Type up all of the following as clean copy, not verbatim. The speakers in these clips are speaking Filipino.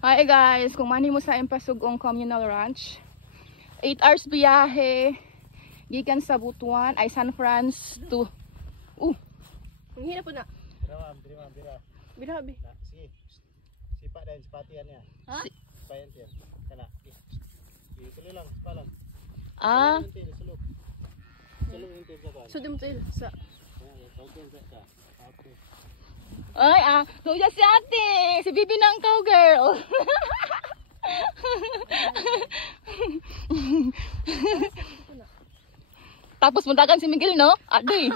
Hi guys, kung mani mo sa Impasugong Communal Ranch, 8 hours biyahe gikan sa Butuan ay San Franz to ang hina po na. Bira. Sige. Sipa din sepatian niya. Ha? Sipayan siya. Kana. Tuloy lang, palang. Sulong intin sa kan. So dim tail sa. Tawagin sa ka. Okay. Ay, tuya si ate, si Bibi ng cowgirl. Tapos muntakan si Miguel, no? Adoy.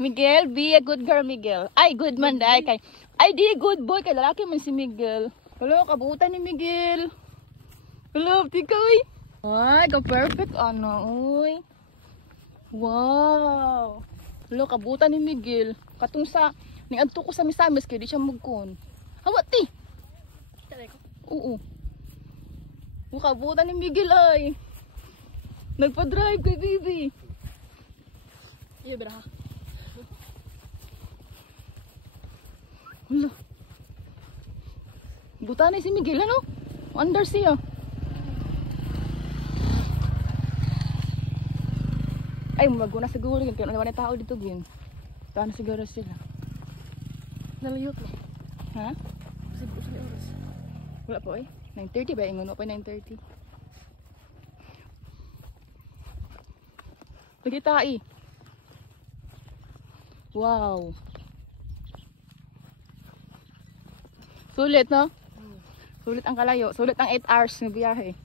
Miguel, be a good girl, Miguel. Ay, good man dai kay. Ay, di good boy kay lalaki man si Miguel. Hello, kabutan ni Miguel. Hello, tikoy. Ay, ka perfect ano, oy. Wow. Hello, kabutan ni Miguel. Katong sa ning adto ko sa Misamis kay di siya mugkon. Hawat ti. Talay ko. Oo. Kabutan ni Miguel ay. Nagpa-drive kay Bibi. Iya bira. Hala. Buta na si Miguel, ano? Under siya. Ay, maguna siguro yun. Kaya naman yung tao dito, Gin. Paano siguro sila? Nalayot mo. Ha? Kasi buso na oras. Wala po eh. 9:30 ba? Ingon mo pa 9:30. Lagi tayo. Wow. Sulit, no? Sulit ang kalayo. Sulit ang 8 hours na biyahe.